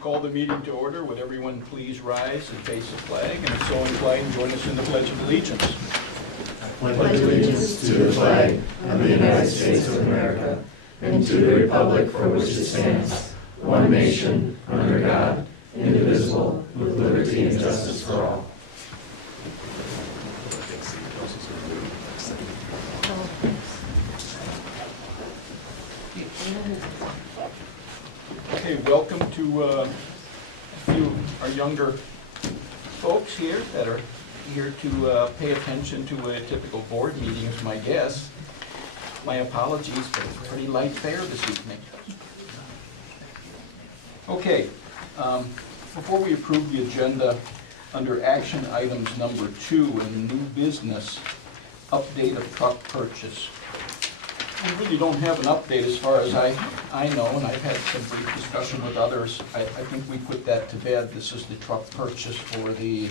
call the meeting to order. Would everyone please rise and face the flag, and if so inclined, join us in the Pledge of Allegiance. I pledge allegiance to the flag of the United States of America and to the republic for which it stands, one nation, under God, indivisible, with liberty and justice for all. Okay, welcome to a few of our younger folks here that are here to pay attention to a typical board meeting, is my guess. My apologies, but it's pretty light fare this evening. Okay, before we approve the agenda, under action items number 2 in new business, update of truck purchase. We really don't have an update as far as I know, and I've had some brief discussion with others. I think we put that to bed. This is the truck purchase for the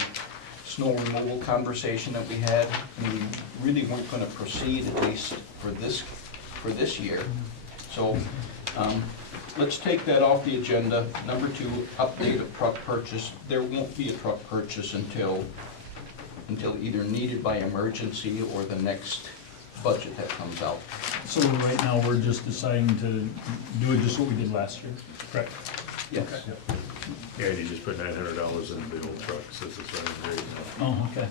snow removal conversation that we had. And we really weren't going to proceed, at least for this year. So let's take that off the agenda. Number 2, update of truck purchase. There won't be a truck purchase until either needed by emergency or the next budget that comes out. So right now, we're just deciding to do it just what we did last year, correct? Yes. Yeah, you just put $900 in the old truck, says it's running great now. Oh, okay.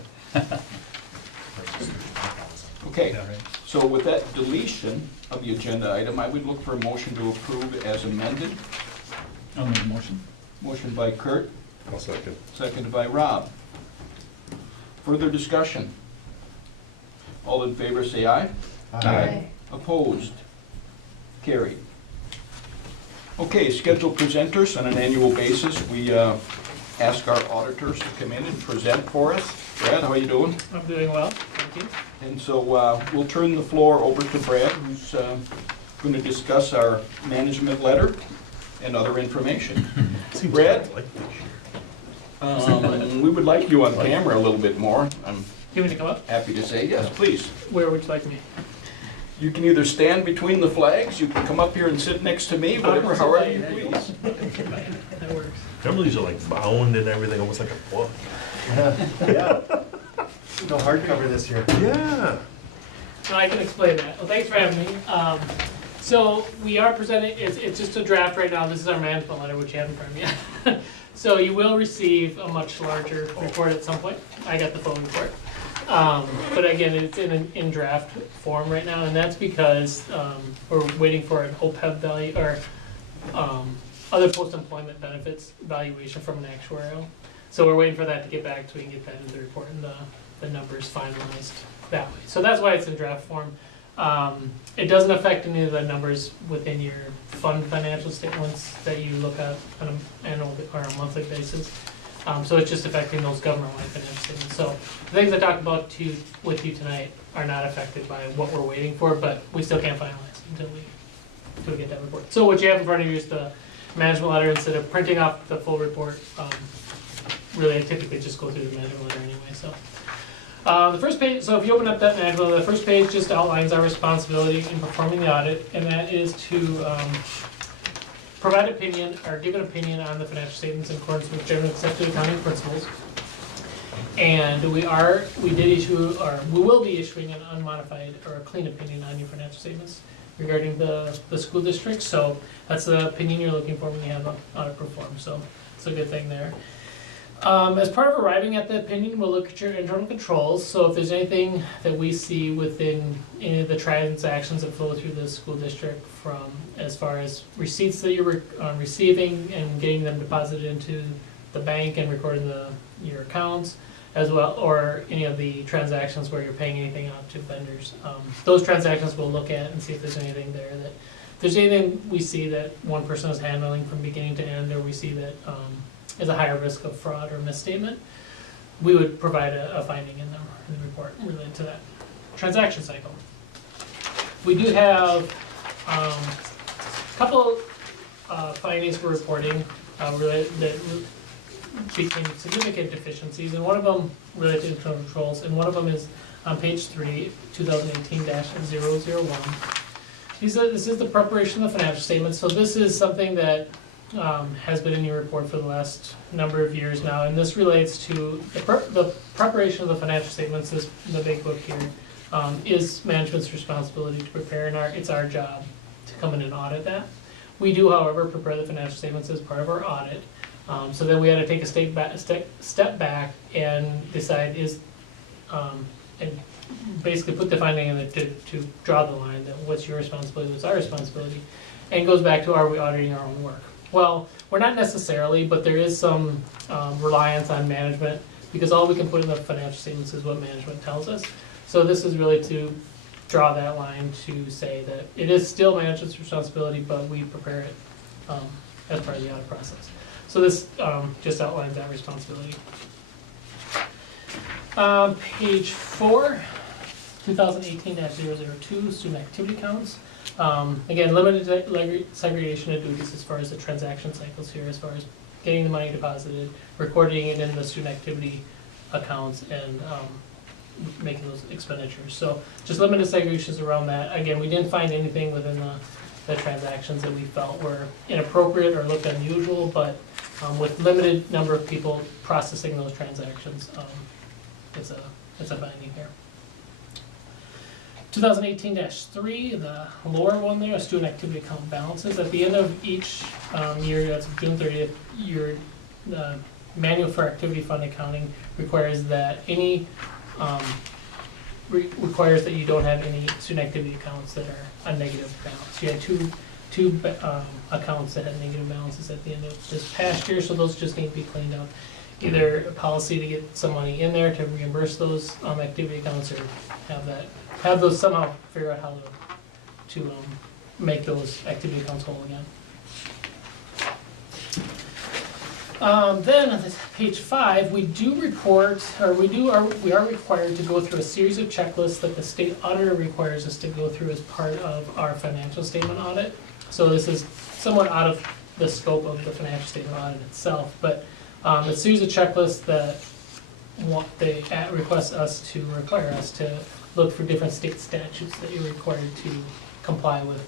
Okay, Yeah, right. so with that deletion of the agenda item, I would look for a motion to approve as amended. I'll make a motion. Motion by Kurt, I'll second. seconded by Rob. Further discussion? All in favor say aye. Aye. Opposed? Carried. Okay, scheduled presenters on an annual basis. We ask our auditors to come in and present for us. Brad, how are you doing? I'm doing well, thank you. And so we'll turn the floor over to Brad, who's going to discuss our management letter and other information. Brad? Like this year. We would like you on camera a little bit more. I'm You want me to come up? happy to say yes, please. Where would you like me? You can either stand between the flags, you can come up here and sit next to me, whatever, however you please. That works. Remember these are like bound and everything, almost like a book. Yeah. No hardcover this year. Yeah. So I can explain that. Well, thanks for having me. So we are presenting, it's just a draft right now. This is our management letter, which you haven't from yet. So you will receive a much larger report at some point. I got the full report. But again, it's in draft form right now, and that's because we're waiting for an OPEB value, or other post-employment benefits valuation from an actuarial. So we're waiting for that to get back so we can get that in the report and the numbers finalized that way. So that's why it's in draft form. It doesn't affect any of the numbers within your fund financial statements that you look at on an annual or a monthly basis. So it's just affecting those government-wide financial statements. So the things I talked about with you tonight are not affected by what we're waiting for, but we still can't finalize until we get that report. So what you have in front of you is the management letter. Instead of printing off the full report, really I typically just go through the management letter anyway. So the first page, so if you open up that management letter, the first page just outlines our responsibility in performing the audit, and that is to provide opinion or give an opinion on the financial statements in accordance with generally accepted accounting principles. And we did issue, or we will be issuing an unmodified or a clean opinion on your financial statements regarding the school district. So that's the opinion you're looking for when you have an audit performed. So it's a good thing there. As part of arriving at the opinion, we'll look at your internal controls. So if there's anything that we see within any of the transactions that flow through the school district, from as far as receipts that you're receiving and getting them deposited into the bank and recording your accounts, as well, or any of the transactions where you're paying anything out to vendors. Those transactions we'll look at and see if there's anything there that, if there's anything we see that one person is handling from beginning to end, or we see that is a higher risk of fraud or misstatement, we would provide a finding in the report related to that transaction cycle. We do have a couple findings for reporting related that became significant deficiencies, and one of them related to internal controls, and one of them is on page 3, 2018-001. This is the preparation of the financial statements. So this is something that has been in your report for the last number of years now, and this relates to the preparation of the financial statements, the big book here, is management's responsibility to prepare, and it's our job to come in and audit that. We do, however, prepare the financial statements as part of our audit, so then we had to take a step back and decide and basically put the finding in it to draw the line that what's your responsibility, what's our responsibility, and it goes back to, are we auditing our own work? Well, we're not necessarily, but there is some reliance on management, because all we can put in the financial statements is what management tells us. So this is really to draw that line to say that it is still management's responsibility, but we prepare it as part of the audit process. So this just outlines that responsibility. Page 4, 2018-002, student activity counts. Again, limited segregation of duties as far as the transaction cycles here, as far as getting the money deposited, recording it in the student activity accounts, and making those expenditures. So just limited segregations around that. Again, we didn't find anything within the transactions that we felt were inappropriate or looked unusual, but with limited number of people processing those transactions, it's a finding here. 2018-3, the lower one there, student activity account balances. At the end of each year, that's June 30th, the manual for activity fund accounting requires that requires that you don't have any student activity accounts that are a negative balance. You had two accounts that had negative balances at the end of this past year, so those just need to be cleaned up. Either a policy to get some money in there to reimburse those activity accounts, or have those somehow figure out how to make those activity accounts whole again. Then on page 5, we do report, or we are required to go through a series of checklists that the state auditor requires us to go through as part of our financial statement audit. So this is somewhat out of the scope of the financial statement audit itself, but a series of checklists that they require us to look for different state statutes that you're required to comply with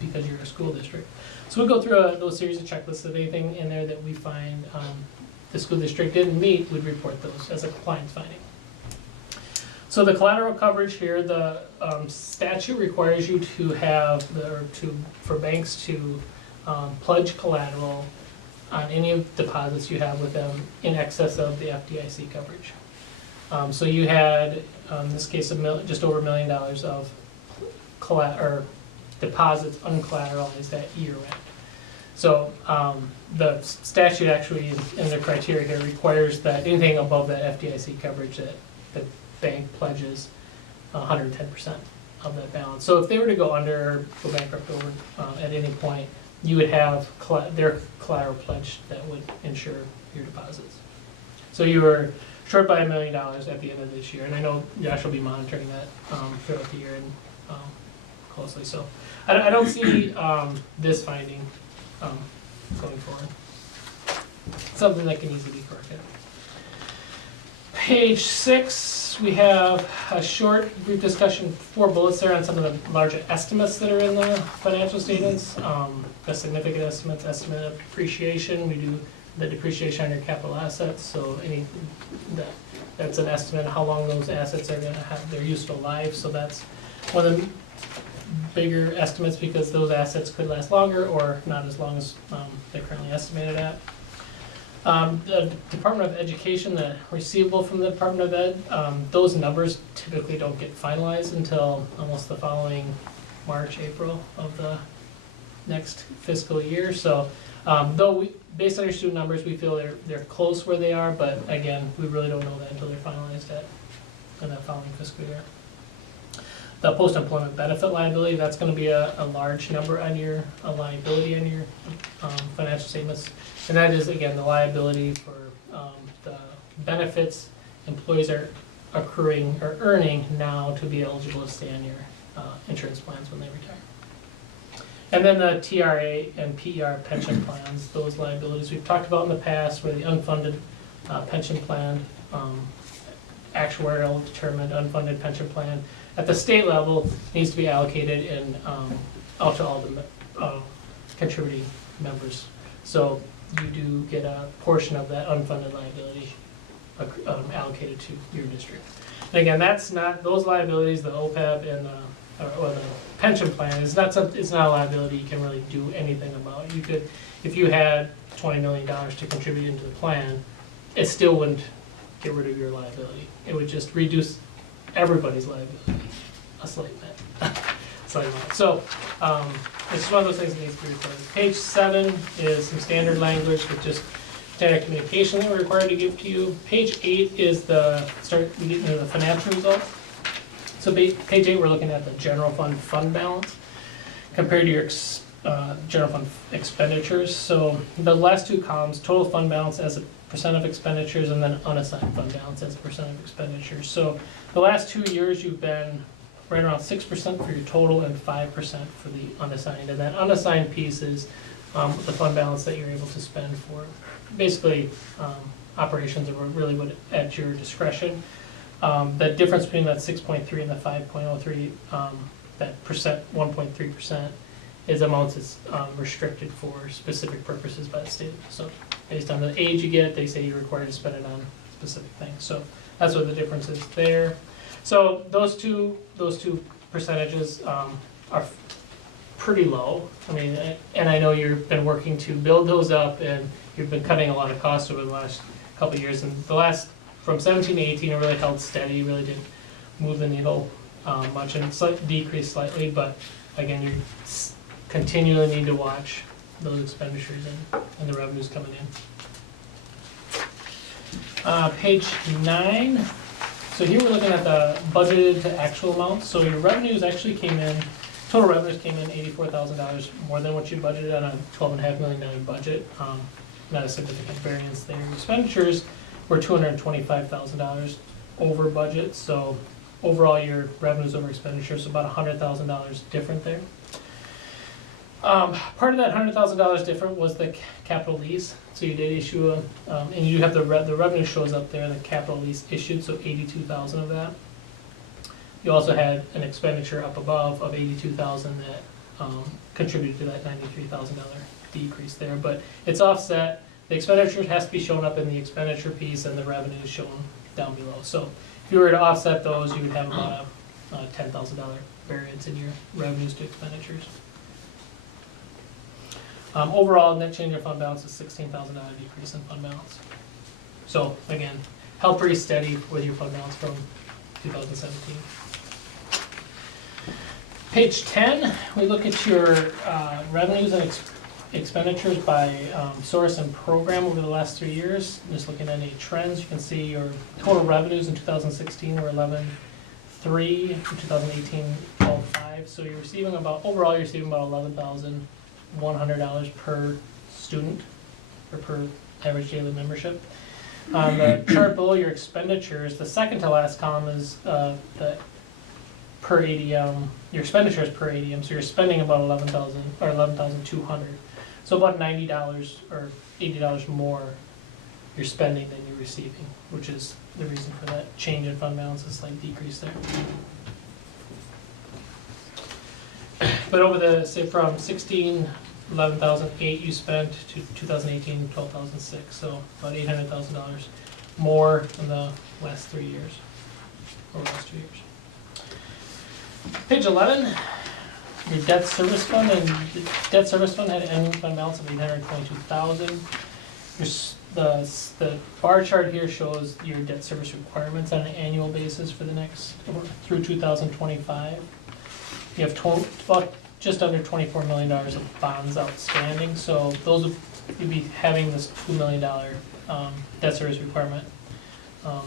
because you're a school district. So we'll go through those series of checklists. If anything in there that we find the school district didn't meet, we'd report those as a compliance finding. So the collateral coverage here, the statute requires you to have, for banks to pledge collateral on any of the deposits you have with them in excess of the FDIC coverage. So you had, in this case, just over $1 million of deposits uncollateralized at year end. So the statute actually, in the criteria here, requires that anything above that FDIC coverage, that the bank pledges 110% of that balance. So if they were to go under or go bankrupt over at any point, you would have their collateral pledge that would insure your deposits. So you were short by $1 million at the end of this year, and I know Josh will be monitoring that throughout the year and closely. So I don't see this finding going forward. Something that can easily be corrected. Page 6, we have a short, brief discussion, 4 bullets there on some of the larger estimates that are in the financial statements. The significant estimates, estimate of depreciation. We do the depreciation on your capital assets, so that's an estimate of how long those assets are going to have their useful life. So that's one of the bigger estimates, because those assets could last longer or not as long as they're currently estimated at. The Department of Education, the receivable from the Department of Ed, those numbers typically don't get finalized until almost the following March, April of the next fiscal year. So though based on your student numbers, we feel they're close where they are, but again, we really don't know that until they're finalized in that following fiscal year. The post-employment benefit liability, that's going to be a large number on your liability on your financial statements. And that is, again, the liability for the benefits employees are accruing or earning now to be eligible to stay on your insurance plans when they retire. And then the TRA and PER pension plans, those liabilities we've talked about in the past, where the unfunded pension plan, actuarial determined unfunded pension plan at the state level needs to be allocated out to all the contributing members So you do get a portion of that unfunded liability allocated to your district. And again, that's not, those liabilities, the OPEB and or the pension plan, is not it's not a liability you can really do anything about. You could, if you had $20 million to contribute into the plan, it still wouldn't get rid of your liability. It would just reduce everybody's liability a slight bit. Slight amount. So it's one of those things that needs to be recorded. Page 7 is some standard language with just standard communication that we're required to give to you. Page 8 is we get into the financial results. So page 8, we're looking at the general fund balance compared to your general fund expenditures. So the last two columns, total fund balance as a percent of expenditures, and then unassigned fund balance as a percent of expenditures. So the last 2 years, you've been right around 6% for your total and 5% for the unassigned. And that unassigned piece is the fund balance that you're able to spend for basically operations that were really at your discretion. The difference between that 6.3 and the 5.03, that percent, 1.3%, is amounts that's restricted for specific purposes by the state. So based on the age you get, they say you're required to spend it on specific things. So that's what the difference is there. So those two percentages are pretty low. I mean, and I know you've been working to build those up, and you've been cutting a lot of costs over the last couple of years. And the last, from 17 to 18, it really held steady, really didn't move the needle much, and it decreased slightly, but again, you continually need to watch those expenditures and the revenues coming in. Page 9. So here we're looking at the budgeted to actual amounts. So your revenues actually came in, total revenues came in $84,000 more than what you budgeted on a $12.5 million budget. Not a significant variance there. Your expenditures were $225,000 over budget. So overall, your revenues over expenditures, so about $100,000 different there. Part of that $100,000 different was the capital lease. So you did issue and you have the revenue shows up there, the capital lease issued, so $82,000 of that. You also had an expenditure up above of $82,000 that contributed to that $93,000 decrease there. But it's offset. The expenditure has to be shown up in the expenditure piece, and the revenue is shown down below. So if you were to offset those, you would have about a $10,000 variance in your revenues to expenditures. Overall, net change in fund balance is $16,000 decrease in fund balance. So again, held pretty steady with your fund balance from 2017. Page 10, we look at your revenues and expenditures by source and program over the last 3 years. Just looking at any trends, you can see your total revenues in 2016 were 11.3, in 2018 12.5. So you're receiving about, overall you're receiving about $11,100 per student, or per average daily membership. On the chart below your expenditures, the second to last column is the per ADM, your expenditures per ADM, so you're spending about $11,200. So about $90 or $80 more you're spending than you're receiving, which is the reason for that change in fund balance, a slight decrease there. But over the, say from 16, 11,008 you spent to 2018, 12,006, so about $800,000 more in the last 3 years, or last 2 years. Page 11, your debt service fund, and the debt service fund had an ending fund balance of $822,000. The bar chart here shows your debt service requirements on an annual basis for the next, through 2025. You have about just under $24 million of bonds outstanding, so those you'd be having this $2 million debt service requirement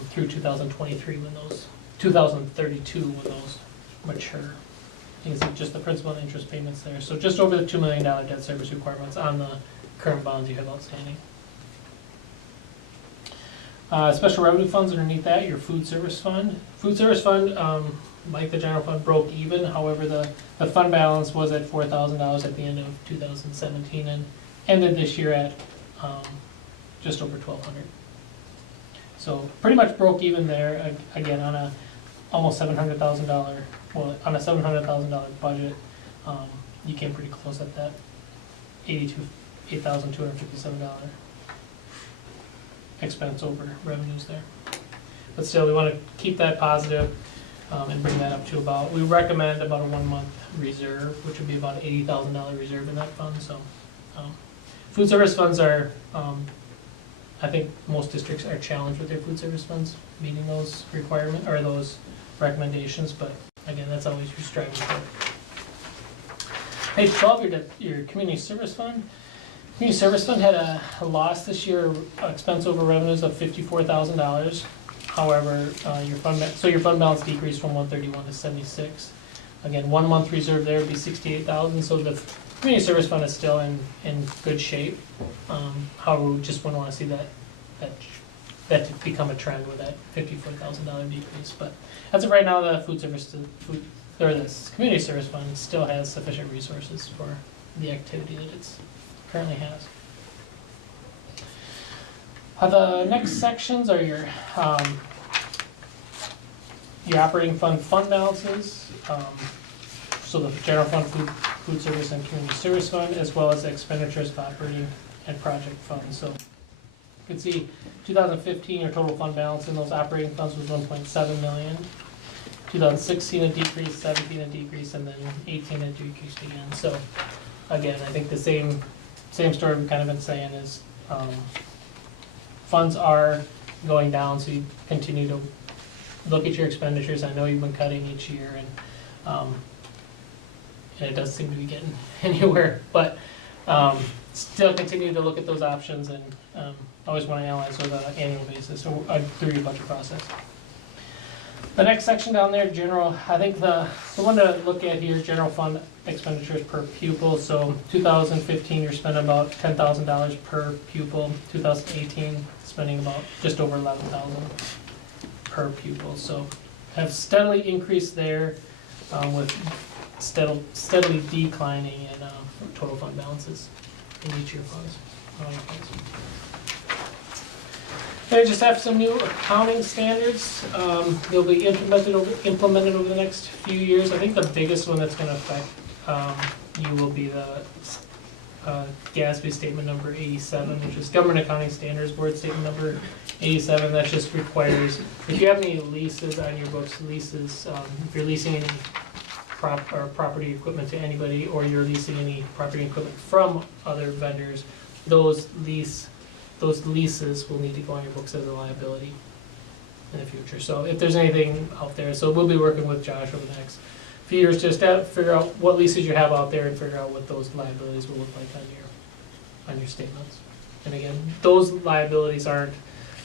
through 2023 when those, 2032 when those mature. You can see just the principal and interest payments there. So just over the $2 million debt service requirements on the current bonds you have outstanding. Special revenue funds underneath that, your food service fund. Food service fund, like the general fund, broke even. However, the fund balance was at $4,000 at the end of 2017 and ended this year at just over $1,200. So pretty much broke even there, again, on a almost $700,000, well, on a $700,000 budget. You came pretty close at that $8,257 expense over revenues there. But still, we want to keep that positive, and bring that up to about, we recommend about a 1 month reserve, which would be about $80,000 reserve in that fund, so. Food service funds are, I think most districts are challenged with their food service funds, meeting those requirements, or those recommendations, but again, that's always your striving for. Page 12, your community service fund. Community service fund had a loss this year, expense over revenues of $54,000. However, your fund balance decreased from 131 to 76. Again, 1 month reserve there would be 68,000, so the community service fund is still in good shape. However, we just wouldn't want to see that to become a trend with that $54,000 decrease. But as of right now, the this community service fund still has sufficient resources for the activity that it's currently has. The next sections are your operating fund balances. So the general fund, food service, and community service fund, as well as the expenditures of operating and project funds. So you can see 2015, your total fund balance in those operating funds was 1.7 million. 2016 a decrease, 17 a decrease, and then 18 a decrease again. So again, I think the same story we've kind of been saying is funds are going down, so you continue to look at your expenditures. I know you've been cutting each year, and it does seem to be getting anywhere, but still continue to look at those options, and always want to analyze those on an annual basis or through your budget process. The next section down there, general, I think the one to look at here is general fund expenditures per pupil. So 2015, you're spending about $10,000 per pupil. 2018, spending about just over $11,000 per pupil. So have steadily increased there, with steadily declining in total fund balances in each of your funds. They just have some new accounting standards. They'll be implemented over the next few years. I think the biggest one that's going to affect you will be the GASB statement number 87, which is Government Accounting Standards Board statement number 87. That just requires, if you have any leases on your books, if you're leasing any property equipment to anybody, or you're leasing any property equipment from other vendors, those leases will need to go on your books as a liability in the future. So if there's anything out there, so we'll be working with Josh over the next few years just to figure out what leases you have out there and figure out what those liabilities will look like on your statements. And again, those liabilities aren't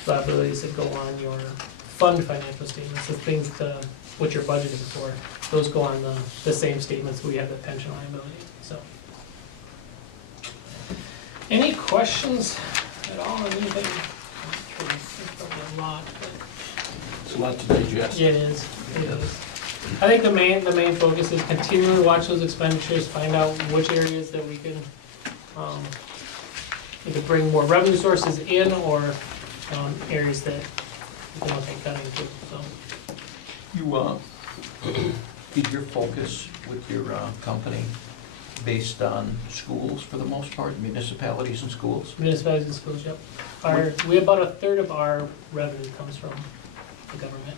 liabilities that go on your fund financial statements, the things what you're budgeting for. Those go on the same statements we have the pension liability. So, any questions at all on anything? There's probably a lot, but It's a lot to digest. yeah, it is. It is. I think the main focus is continuing to watch those expenditures, find out which areas that we can either bring more revenue sources in, or areas that we can look at cutting to. So. Is your focus with your company based on schools for the most part, municipalities and schools? Municipalities and schools, yep. We about a third of our revenue comes from the government.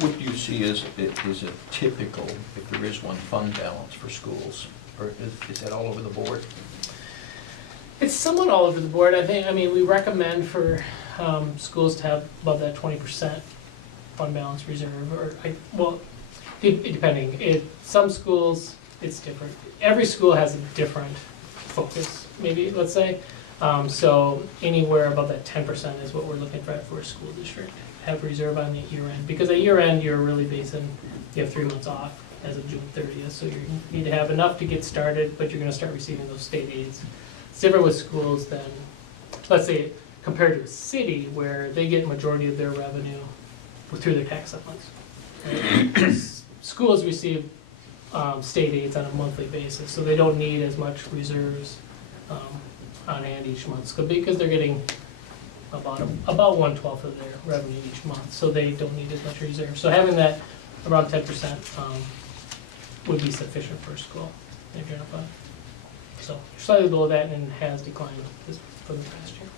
What do you see as a typical, if there is one, fund balance for schools? Or is that all over the board? It's somewhat all over the board. I mean, we recommend for schools to have above that 20% fund balance reserve, or depending. Some schools, it's different. Every school has a different focus, maybe, let's say. So anywhere above that 10% is what we're looking for a school district. Have reserve on the year end, because at year end, you're really you have 3 months off as of June 30th, so you need to have enough to get started, but you're gonna start receiving those state aids. It's different with schools than, let's say, compared to a city where they get majority of their revenue through their tax supplements. Right? Schools receive state aids on a monthly basis, so they don't need as much reserves on hand each month, because they're getting about 1/12 of their revenue each month, so they don't need as much reserve. So having that around 10% would be sufficient for a school in general fund. So slightly below that and has declined from the past year.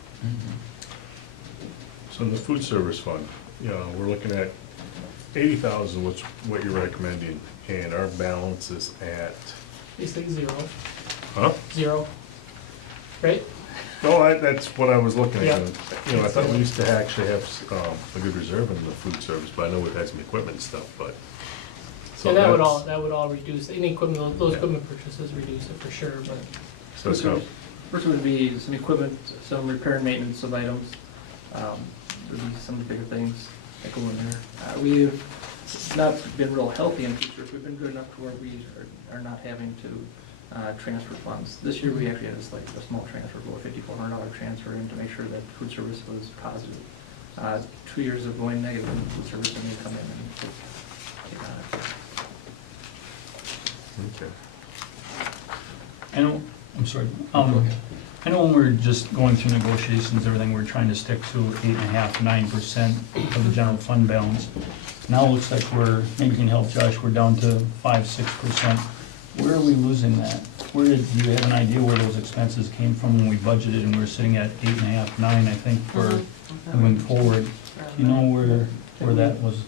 So in the food service fund, we're looking at 80,000, which what you're recommending, and our balance is at, Basically zero, huh? zero, right? No, that's what I was looking Yeah. at. I thought we used to actually have a good reserve in the food service, but I know we've had some equipment and stuff, but. So that would all reduce, any equipment, those equipment purchases reduce it for sure, but. So it's kind First would be some equipment, some repair and maintenance of items. Would be some of the bigger things that go in there. We've not been real healthy in food service. We've been good enough to where we are not having to transfer funds. This year, we actually had a small transfer, about $5,400 transfer in to make sure that food service was positive. 2 years of going negative in food service, and they come in and take on it. okay. I know, I'm sorry. I know when we're just going through negotiations, everything, we're trying to stick to 8.5%, 9% of the general fund balance. Now it looks like maybe you can help Josh, we're down to 5%, 6%. Where are we losing that? Do you have an idea where those expenses came from when we budgeted and we were sitting at 8.5%, 9%, I think, for moving forward? Do you know where that was?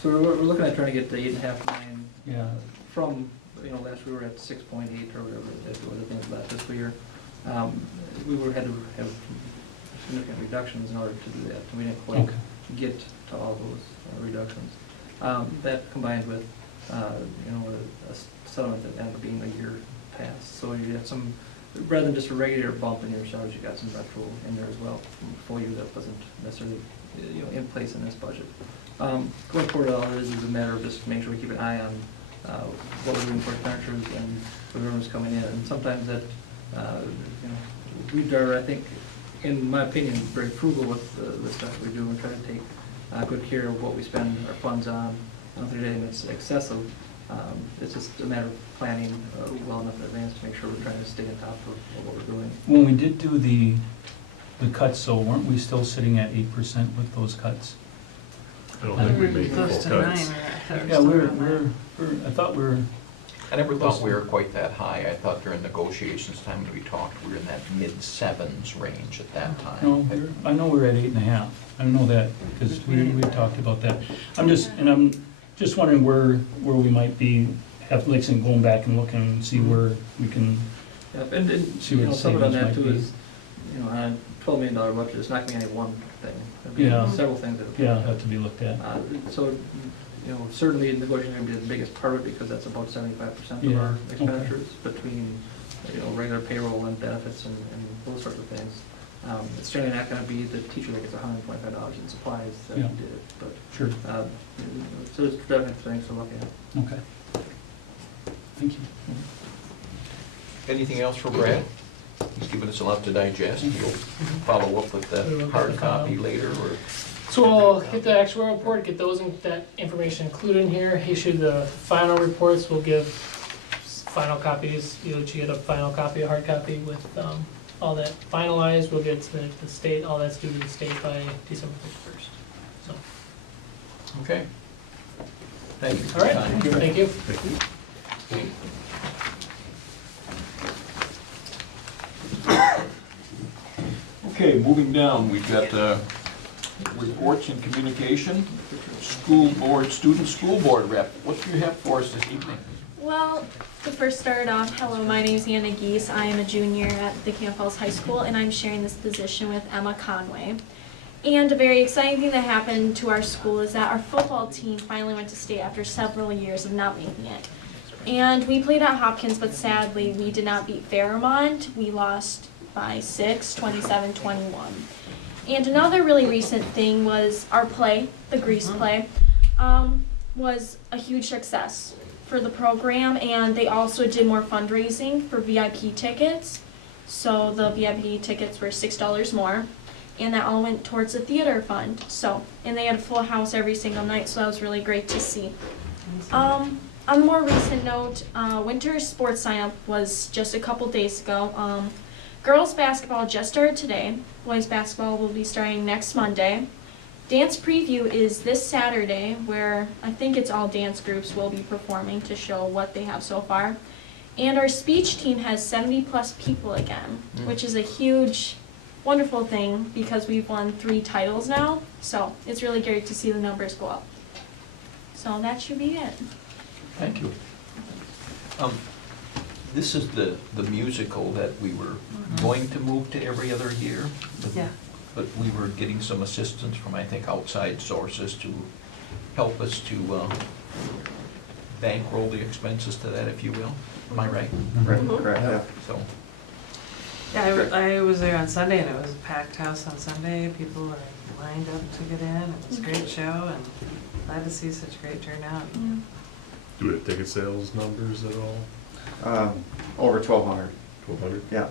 So we're looking at trying to get the 8.5, 9 Yeah, from, last we were at 6.8 or whatever it was at the end of that fiscal year. We had to have significant reductions in order to do that, and we didn't quite okay. get to all those reductions. That combined with, a settlement that ended up being a year past. So you have some, rather than just a regular bump in your salaries, you got some retro in there as well from a full year that wasn't necessarily, in place in this budget. Going forward, all it is a matter of just making sure we keep an eye on what we're doing for expenditures and whatever's coming in. And sometimes that, we are, I think, in my opinion, very frugal with the stuff we do. We try to take good care of what we spend our funds on. I don't think it's excessive. It's just a matter of planning well enough in advance to make sure we're trying to stay on top of what we're doing. When we did do the cuts, so weren't we still sitting at 8% with those cuts? I don't think we made full Close to cuts. 9. Yeah, I thought we were, I never thought we were quite that high. I thought during negotiations time when we talked, we were in that mid-sevens range at that time. no, I know we're at 8.5. I know that, because we talked about that. I'm just wondering where we might be, going back and looking and see where we can, Yep, and See where the some of it on that savings too might is, on a $12 million budget, it's not going to be any one thing. There'll be Yeah. several things that. have to be looked at. So, certainly negotiation is going to be the biggest part of it because that's about 75% of Yeah, our okay. expenditures between, regular payroll and benefits and those sorts of things. It's generally not going to be the teacher that gets $125 in supplies that Yeah. did it, but, Sure, so it's definitely things to look at. okay. Thank you. Anything else for Brad? He's given us a lot to digest. He'll follow up with the hard copy later, or? So we'll get the actual report, get that information included in here, issue the final reports, we'll give final copies, you'll each get a final copy, a hard copy with all that finalized, we'll get to the state, all that's due to the state by December 31st. So, Okay. Thank you. for all your right, time. thank you. Okay, moving down, we've got reports and communication. Student school board rep. What do you have for us this evening? Well, to first start off, hello, my name is Anna Geese. I am a junior at the Camp Falls High School, and I'm sharing this position with Emma Conway. And a very exciting thing that happened to our school is that our football team finally went to state after several years of not making it. And we played at Hopkins, but sadly, we did not beat Fairmont. We lost by 6, 27-21. And another really recent thing was our play, the Grease play, was a huge success for the program, and they also did more fundraising for VIP tickets. So the VIP tickets were $6 more, and that all went towards the theater fund. So, and they had a full house every single night, so that was really great to see. On a more recent note, winter sports sign-up was just a couple days ago. Girls basketball just started today. Boys basketball will be starting next Monday. Dance preview is this Saturday, where I think it's all dance groups will be performing to show what they have so far. And our speech team has 70+ people again, which is a huge, wonderful thing because we've won 3 titles now. So it's really great to see the numbers go up. So that should be it. Thank you. This is the musical that we were going to move to every other year. Yeah. But we were getting some assistance from, I think, outside sources to help us to bankroll the expenses to that, if you will. Am I right? Correct, yeah. So, Yeah, I was there on Sunday and it was a packed house on Sunday. People were lined up to get in. It was a great show and glad to see such great turnout. Yeah. Do we have ticket sales numbers at all? Over 1,200, 1,200? yeah,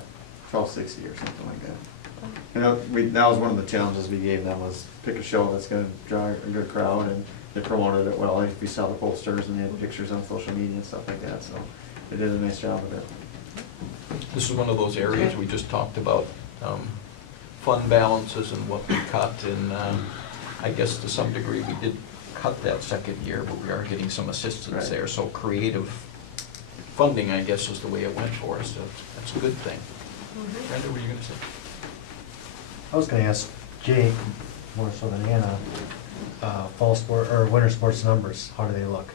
1,260 or something like that. And that was one of the challenges we gave them, was pick a show that's gonna draw a good crowd, and they promoted it well. We saw the posters and they had pictures on social media and stuff like that, so they did a nice job of it. this is one of those areas we just talked about, fund balances and what we cut, and I guess to some degree we did cut that second year, but we are getting some assistance Right. there, so creative funding, I guess, is the way it went for us, so that's a good thing. Brenda, what were you gonna say? I was gonna ask Jake, more so than Anna, fall sport, or winter sports numbers, how do they look?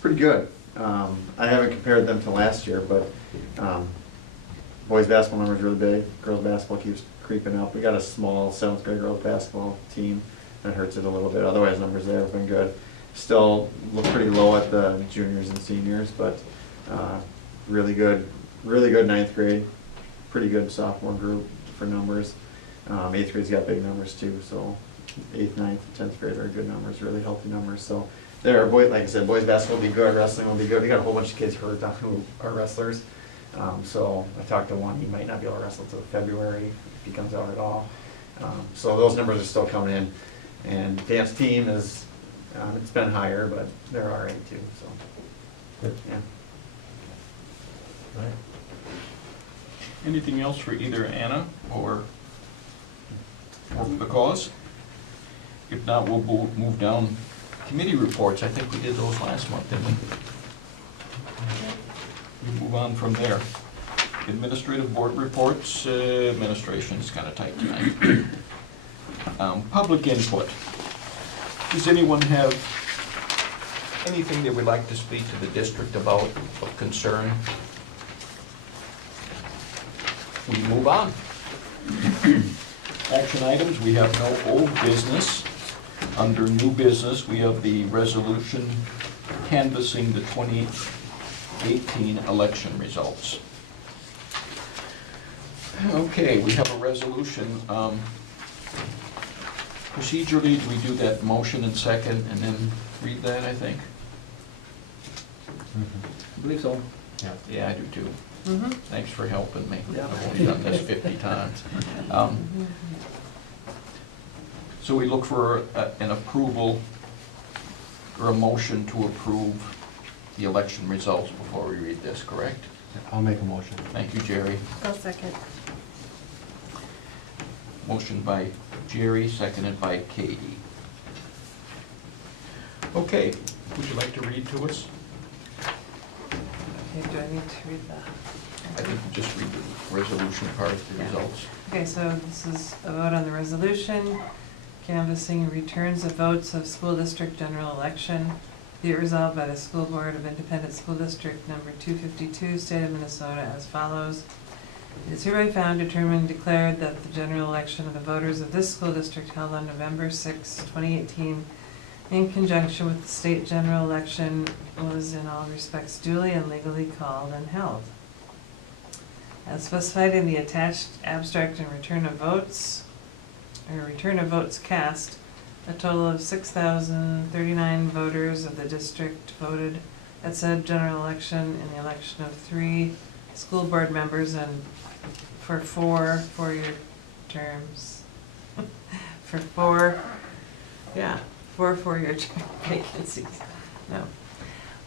Pretty good. I haven't compared them to last year, but boys basketball numbers really big. Girls basketball keeps creeping up. We got a small 7th grade girls basketball team. That hurts it a little bit. Otherwise, numbers there have been good. Still look pretty low at the juniors and seniors, but really good 9th grade. Pretty good sophomore group for numbers. 8th grade's got big numbers too, so 8th, 9th, 10th grade are good numbers, really healthy numbers. So there, like I said, boys basketball will be good, wrestling will be good. We got a whole bunch of kids hurt who are wrestlers. So I talked to one, he might not be able to wrestle till February if he comes out at all. So those numbers are still coming in. And dance team is, it's been higher, but they're all right too, so, Good. yeah. Right. Anything else for either Anna or the cause? If not, we'll move down committee reports. I think we did those last month, didn't we? We move on from there. Administrative board reports, administration's kind of tight tonight. Public input. Does anyone have anything they would like to speak to the district about of concern? We move on. Action items, we have no old business. Under new business, we have the resolution canvassing the 2018 election results. Okay, we have a resolution. Procedurally, do we do that motion and second and then read that, I think? Mhm. I believe so. Yeah. Yeah, I do too. Mm-hmm. Thanks for helping me. Yeah. I've only done this 50 times. So we look for an approval or a motion to approve the election results before we read this, correct? I'll make a motion. Thank you, Jerry. I'll second. Motion by Jerry, seconded by Katie. Okay, would you like to read to us? Okay, do I need to read that? I think you just read the resolution part of the Yeah. results. Okay, so this is a vote on the resolution canvassing returns of votes of school district general election. Be it resolved by the School Board of Independent School District number 252, State of Minnesota as follows. It is hereby found, determined, declared that the general election of the voters of this school district held on November 6, 2018, in conjunction with the state general election, was in all respects duly and legally called and held. As specified in the attached abstract and return of votes, or return of votes cast, a total of 6,039 voters of the district voted at said general election in the election of 3 school board members and for 4 four-year terms. For 4 four-year vacancies. No.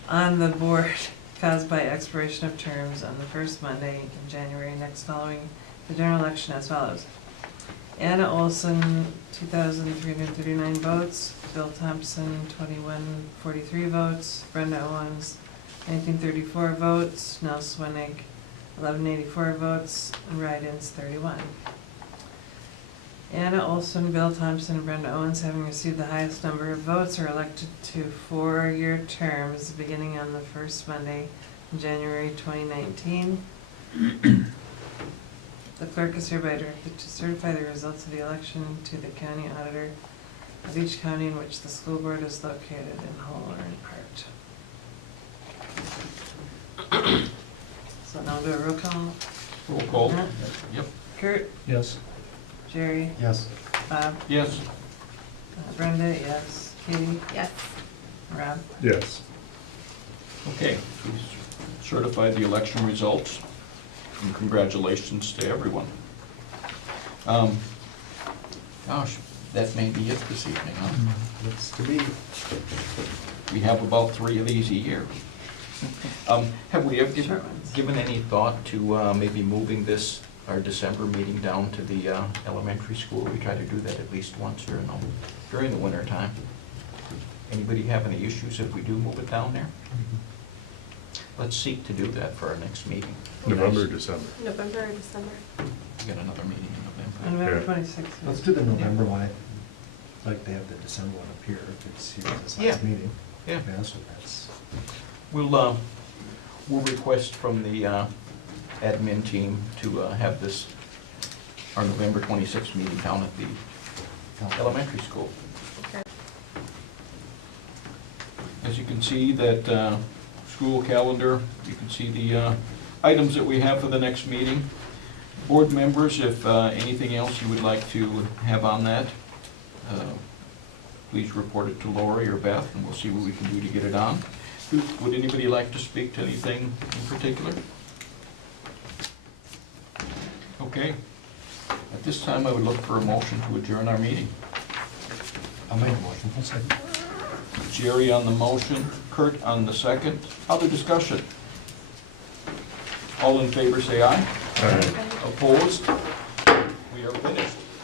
On the board caused by expiration of terms on the first Monday in January next following the general election as follows. Anna Olson, 2,339 votes. Bill Thompson, 2,143 votes. Brenda Owens, 1934 votes, Nell Swinnick 1184 votes, and write-ins 31. Anna Olson, Bill Thompson, and Brenda Owens, having received the highest number of votes, are elected to 4-year terms beginning on the first Monday in January 2019. The clerk is hereby directed to certify the results of the election to the county auditor of each county in which the school board is located, in whole or in part. So now do a roll call. Roll call. Matt? Yep. Kurt? Yes. Jerry? Yes. Bob? Yes. Brenda, yes. Katie? Yes. Rob? Yes. Okay, please certify the election results, and congratulations to everyone. Gosh, that may be it this evening, huh? Looks to be. We have about 3 of these a year. Have we ever Short ones. given any thought to maybe moving this, our December meeting down to the elementary school? We try to do that at least once during the winter time. Anybody have any issues if we do move it down there? Let's seek to do that for our next meeting. November, or December? November or December? We got another meeting in On November Yeah. 26th. Let's do the November one. I'd like to have the December one up here, if it's here at this last Yeah. meeting. Yeah. Yeah, so that's, We'll request from the admin team to have this, our November 26th meeting down at the elementary school. Okay. As you can see, that school calendar, you can see the items that we have for the next meeting. Board members, if anything else you would like to have on that, please report it to Lori or Beth, and we'll see what we can do to get it on. Would anybody like to speak to anything in particular? Okay. At this time, I would look for a motion to adjourn our meeting. I'll make a motion. I'll second. Jerry on the motion, Kurt on the second. Other discussion? All in favor, say aye. All right. Opposed? We are finished.